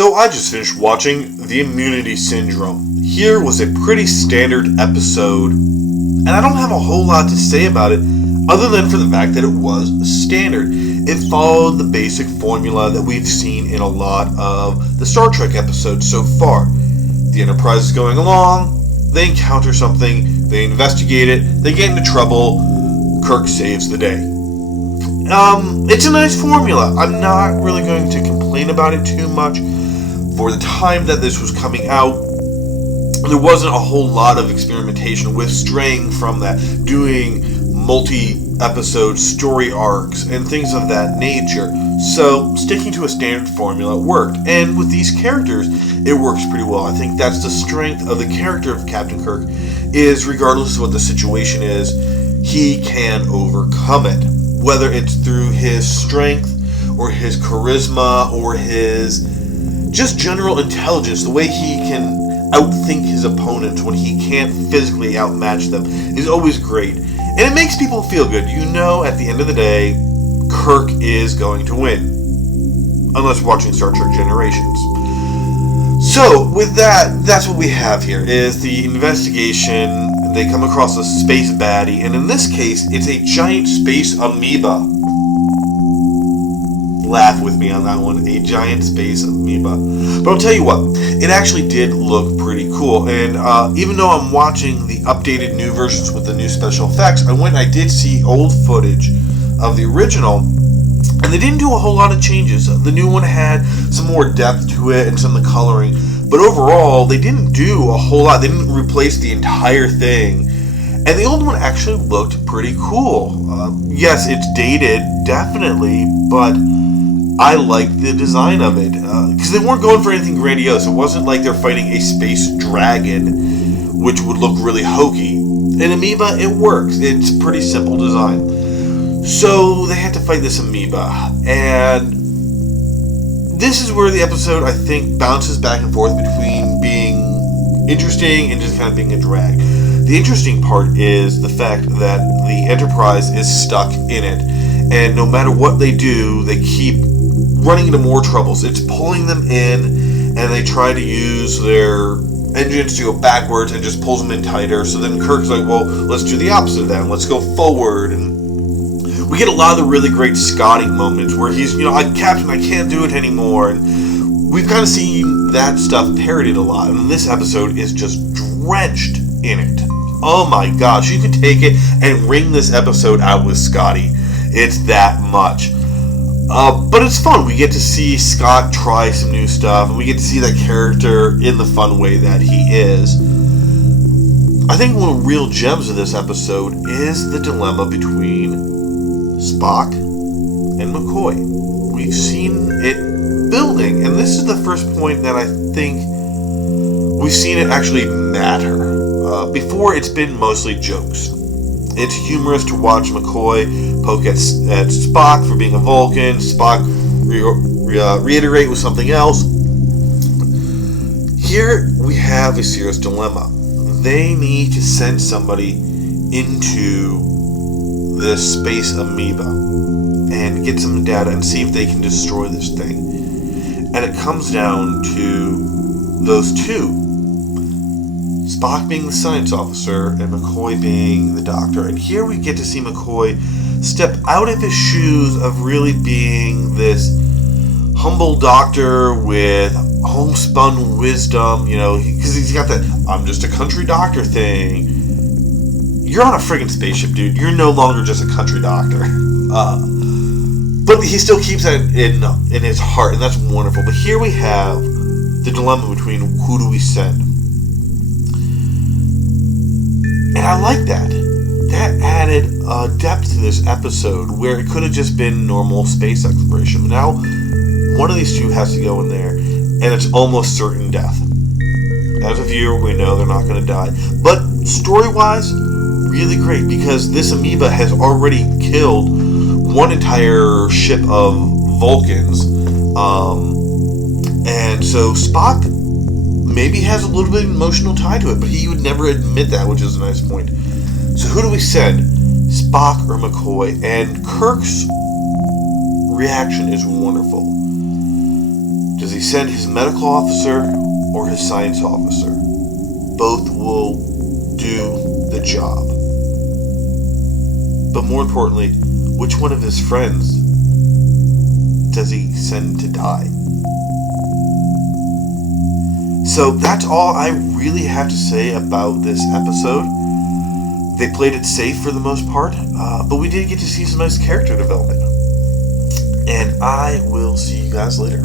So I just finished watching The Immunity Syndrome. Here was a pretty standard episode, and I don't have a whole lot to say about it other than for the fact that it was standard. It followed the basic formula that we've seen in a lot of the Star Trek episodes so far. The Enterprise is going along, they encounter something, they investigate it, they get into trouble, Kirk saves the day. It's a nice formula. I'm not really going to complain about it too much. For the time that this was coming out, there wasn't a whole lot of experimentation with straying from that, doing multi-episode story arcs and things of that nature. So, sticking to a standard formula worked. And with these characters, it works pretty well. I think that's the strength of the character of Captain Kirk, is regardless of what the situation is, he can overcome it. Whether it's through his strength, or his charisma, or his just general intelligence, the way he can outthink his opponents when he can't physically outmatch them is always great. And it makes people feel good. You know, at the end of the day, Kirk is going to win. Unless watching Star Trek Generations. So, with that, that's what we have here, is the investigation. They come across a space baddie, and in this case, it's a giant space amoeba. Laugh with me on that one, a giant space amoeba. But I'll tell you what, it actually did look pretty cool, and even though I'm watching the updated new versions with the new special effects, I did see old footage of the original, and they didn't do a whole lot of changes. The new one had some more depth to it and some of the coloring, but overall, they didn't do a whole lot. They didn't replace the entire thing, and the old one actually looked pretty cool. Yes, it's dated, definitely, but I liked the design of it, because they weren't going for anything grandiose. It wasn't like they're fighting a space dragon, which would look really hokey. In Amoeba, it works. It's a pretty simple design. So they had to fight this amoeba, and this is where the episode, I think, bounces back and forth between being interesting and just kind of being a drag. The interesting part is the fact that the Enterprise is stuck in it, and no matter what they do, they keep running into more troubles. It's pulling them in, and they try to use their engines to go backwards and just pulls them in tighter. So then Kirk's like, well, let's do the opposite of that, and let's go forward. And we get a lot of the really great Scotty moments where he's, Captain, I can't do it anymore. And we've kind of seen that stuff parodied a lot, and this episode is just drenched in it. Oh my gosh, you could take it and wring this episode out with Scotty. It's that much. But it's fun. We get to see Scott try some new stuff, and we get to see that character in the fun way that he is. I think one of the real gems of this episode is the dilemma between Spock and McCoy. We've seen it building, and this is the first point that I think we've seen it actually matter. Before, it's been mostly jokes. It's humorous to watch McCoy poke at Spock for being a Vulcan, Spock reiterate with something else. Here we have a serious dilemma. They need to send somebody into this space amoeba and get some data and see if they can destroy this thing. And it comes down to those two. Spock being the science officer and McCoy being the doctor. And here we get to see McCoy step out of his shoes of really being this humble doctor with homespun wisdom, because he's got that I'm just a country doctor thing. You're on a friggin' spaceship, dude. You're no longer just a country doctor. But he still keeps that in his heart, and that's wonderful. But here we have the dilemma between who do we send. And I like that. That added depth to this episode where it could have just been normal space exploration. But now, one of these two has to go in there, and it's almost certain death. As a viewer, we know they're not going to die. But story-wise, really great, because this amoeba has already killed one entire ship of Vulcans. And so Spock maybe has a little bit of emotional tie to it, but he would never admit that, which is a nice point. So who do we send? Spock or McCoy? And Kirk's reaction is wonderful. Does he he send his medical officer or his science officer? Both will do the job. But more importantly, which one of his friends does he send to die? So that's all I really have to say about this episode. They played it safe for the most part, but we did get to see some nice character development. And I will see you guys later.